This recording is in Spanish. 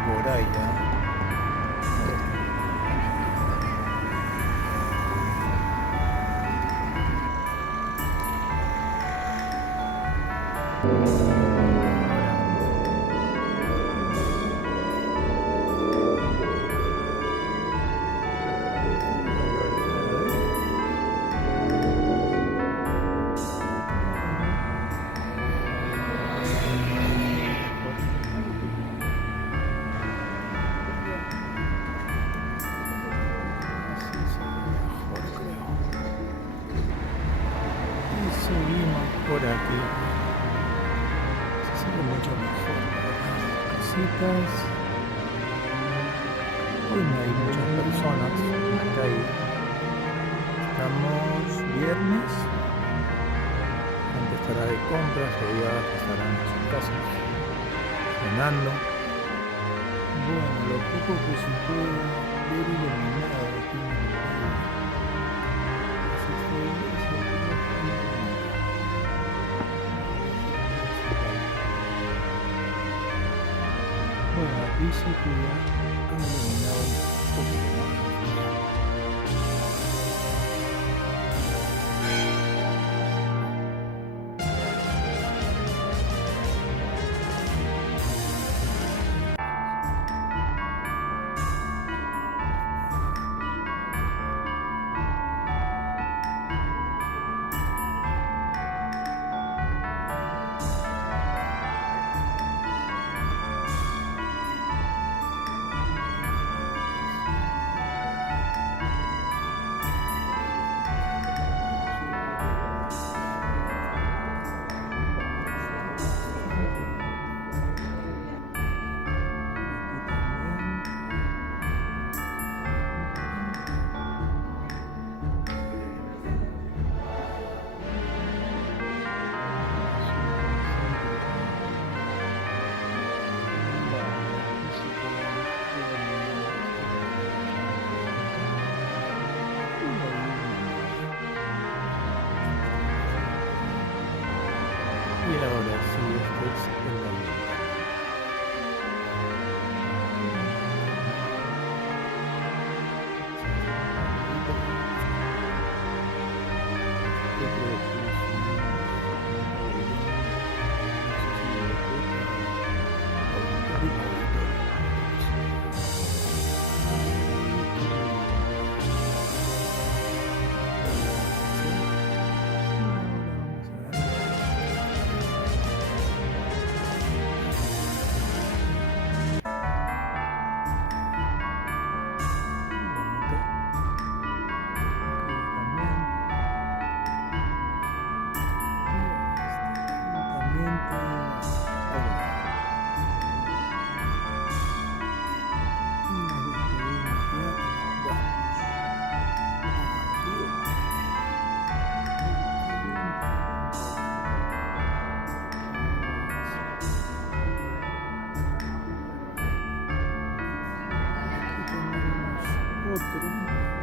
Alboraya. Seguimos por aquí. Se sigue mucho mejor. Cositas. Hoy no hay muchas personas en la calle. Estamos viernes. Gente estará de compras o ya estarán en sus casas cenando. Bueno, lo poco que se puede ver iluminado aquí en el medio. Así bueno, dice que ya han iluminado un poco más. Y ahora sí, esto es el avión. Otro